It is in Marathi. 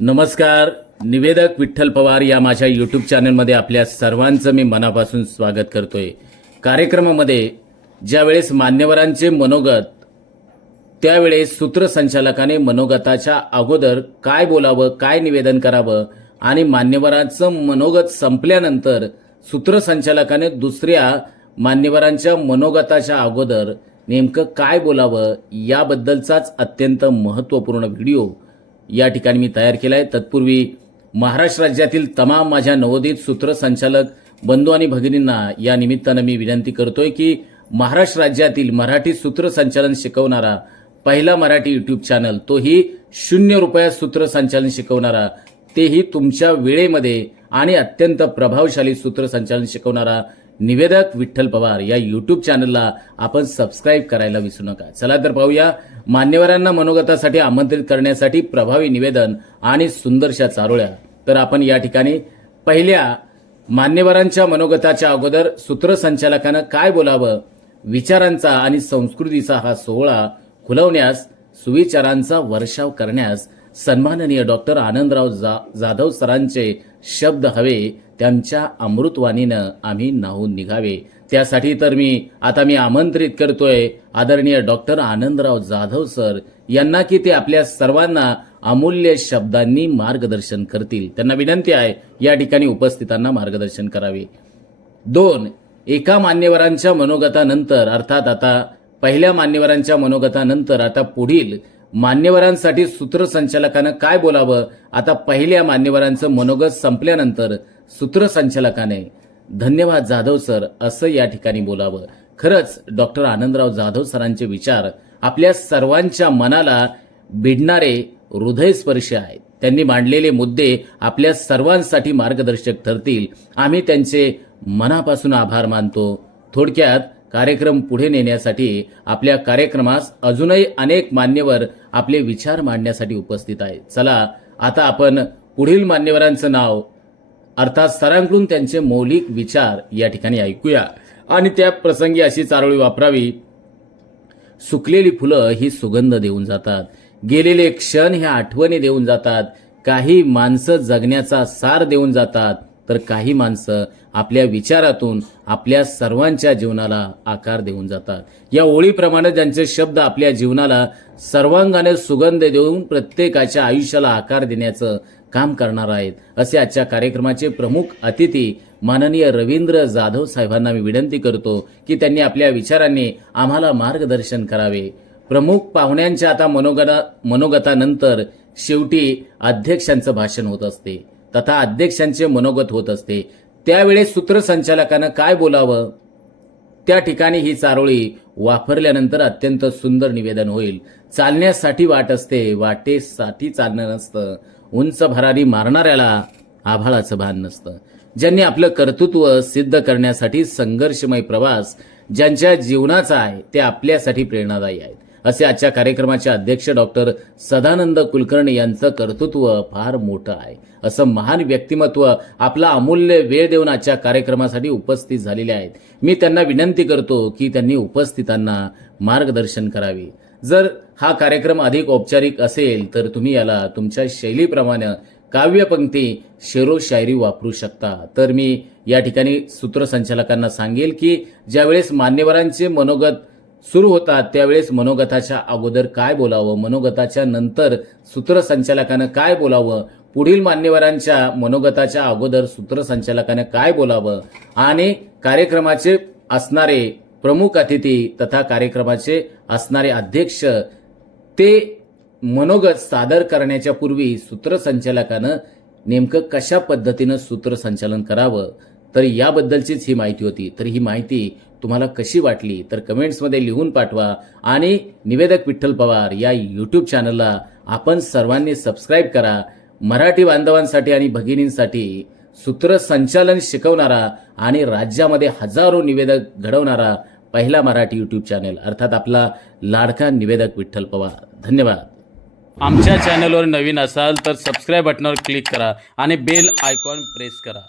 नमस्कार निवेदक विठ्ठल पवार या माझ्या यूट्यूब चॅनलमध्ये आपल्या सर्वांचं मी मनापासून स्वागत करतोय. कार्यक्रमामध्ये ज्यावेळेस मान्यवरांचे मनोगत त्यावेळेस सूत्रसंचालकाने मनोगताच्या अगोदर काय बोलावं काय निवेदन करावं आणि मान्यवरांचं मनोगत संपल्यानंतर सूत्रसंचालकाने दुसऱ्या मान्यवरांच्या मनोगताच्या अगोदर नेमकं काय बोलावं याबद्दलचाच अत्यंत महत्त्वपूर्ण व्हिडिओ या ठिकाणी मी तयार केला आहे तत्पूर्वी महाराष्ट्र राज्यातील तमाम माझ्या नवोदित सूत्रसंचालक बंधू आणि भगिनींना या निमित्तानं मी विनंती करतोय की महाराष्ट्र राज्यातील मराठी सूत्रसंचालन शिकवणारा पहिला मराठी युट्यूब चॅनल तोही शून्य रुपयात सूत्रसंचालन शिकवणारा तेही तुमच्या वेळेमध्ये आणि अत्यंत प्रभावशाली सूत्रसंचालन शिकवणारा निवेदक विठ्ठल पवार या यूट्यूब चॅनलला आपण सबस्क्राईब करायला विसरू नका. चला तर पाहूया. मान्यवरांना मनोगतासाठी आमंत्रित करण्यासाठी प्रभावी निवेदन आणि सुंदरशा चारोळ्या. तर आपण या ठिकाणी पहिल्या मान्यवरांच्या मनोगताच्या अगोदर सूत्रसंचालकानं काय बोलावं? विचारांचा आणि संस्कृतीचा हा सोहळा खुलवण्यास सुविचारांचा वर्षाव करण्यास सन्माननीय डॉक्टर आनंदराव जा जाधव सरांचे शब्द हवे त्यांच्या अमृतवाणीनं आम्ही नाहून निघावे. त्यासाठी तर मी आता मी आमंत्रित करतोय आदरणीय डॉक्टर आनंदराव जाधव सर. यांना की ते आपल्या सर्वांना अमूल्य शब्दांनी मार्गदर्शन करतील. त्यांना विनंती आहे या ठिकाणी उपस्थितांना मार्गदर्शन करावे. दोन एका मान्यवरांच्या मनोगतानंतर अर्थात आता पहिल्या मान्यवरांच्या मनोगतानंतर आता पुढील मान्यवरांसाठी सूत्रसंचालकानं काय बोलावं? आता पहिल्या मान्यवरांचं मनोगत संपल्यानंतर सूत्रसंचालकाने धन्यवाद जाधव सर असं या ठिकाणी बोलावं. खरंच डॉक्टर आनंदराव जाधव सरांचे विचार आपल्या सर्वांच्या मनाला भिडणारे हृदयस्पर्शी आहेत. त्यांनी मांडलेले मुद्दे आपल्या सर्वांसाठी मार्गदर्शक ठरतील. आम्ही त्यांचे मनापासून आभार मानतो. थोडक्यात कार्यक्रम पुढे नेण्यासाठी आपल्या कार्यक्रमास अजूनही अनेक मान्यवर आपले विचार मांडण्यासाठी उपस्थित आहेत. चला आता आपण पुढील मान्यवरांचं नाव अर्थात सरांकडून त्यांचे मौलिक विचार या ठिकाणी ऐकूया. आणि त्या प्रसंगी अशी चारोळी वापरावी. सुकलेली फुलं ही सुगंध देऊन जातात. गेलेले क्षण ह्या आठवणी देऊन जातात. काही माणसं जगण्याचा सार देऊन जातात. तर काही माणसं आपल्या विचारातून आपल्या सर्वांच्या जीवनाला आकार देऊन जातात. या ओळीप्रमाणे ज्यांचे शब्द आपल्या जीवनाला सर्वांगाने सुगंध देऊन प्रत्येकाच्या आयुष्याला आकार देण्याचं काम करणार आहेत असे आजच्या कार्यक्रमाचे प्रमुख अतिथी माननीय रवींद्र जाधव साहेबांना मी विनंती करतो की त्यांनी आपल्या विचारांनी आम्हाला मार्गदर्शन करावे. प्रमुख पाहुण्यांच्या आता मनोगता मनोगतानंतर शेवटी अध्यक्षांचं भाषण होत असते. तथा अध्यक्षांचे मनोगत होत असते. त्यावेळेस सूत्रसंचालकानं काय बोलावं? त्या ठिकाणी ही चारोळी वापरल्यानंतर अत्यंत सुंदर निवेदन होईल. चालण्यासाठी वाट असते. वाटेसाठी चालणं नसतं. उंच भरारी मारणाऱ्याला आभाळाचं भान नसतं. ज्यांनी आपलं कर्तृत्व सिद्ध करण्यासाठी संघर्षमय प्रवास ज्यांच्या जीवनाचा आहे ते आपल्यासाठी प्रेरणादायी आहेत. असे आजच्या कार्यक्रमाचे अध्यक्ष डॉक्टर सदानंद कुलकर्णी यांचं कर्तृत्व फार मोठं आहे. असं महान व्यक्तिमत्व आपला अमूल्य वेळ देऊन आजच्या कार्यक्रमासाठी उपस्थित झालेले आहेत. मी त्यांना विनंती करतो की त्यांनी उपस्थितांना मार्गदर्शन करावे. जर हा कार्यक्रम अधिक औपचारिक असेल तर तुम्ही याला तुमच्या शैलीप्रमाणे काव्यपंक्ती शेरो शायरी वापरू शकता. तर मी या ठिकाणी सूत्रसंचालकांना सांगेल की ज्यावेळेस मान्यवरांचे मनोगत सुरू होतात त्यावेळेस मनोगताच्या अगोदर काय बोलावं? मनोगताच्या नंतर सूत्रसंचालकानं काय बोलावं? पुढील मान्यवरांच्या मनोगताच्या अगोदर सूत्रसंचालकानं काय बोलावं? आणि कार्यक्रमाचे असणारे प्रमुख अतिथी तथा कार्यक्रमाचे असणारे अध्यक्ष ते मनोगत सादर करण्याच्या पूर्वी सूत्रसंचालकानं नेमकं कशा पद्धतीनं सूत्रसंचालन करावं? तर याबद्दलचीच ही माहिती होती. तर ही माहिती तुम्हाला कशी वाटली तर कमेंट्समध्ये लिहून पाठवा. आणि निवेदक विठ्ठल पवार या यूट्यूब चॅनलला आपण सर्वांनी सबस्क्राईब करा. मराठी बांधवांसाठी आणि भगिनींसाठी सूत्रसंचालन शिकवणारा आणि राज्यामध्ये हजारो निवेदक घडवणारा पहिला मराठी यूट्यूब चॅनल अर्थात आपला लाडका निवेदक विठ्ठल पवार. धन्यवाद. आमच्या चॅनलवर नवीन असाल तर सबस्क्राईब बटनावर क्लिक करा आणि बेल आयकॉन प्रेस करा.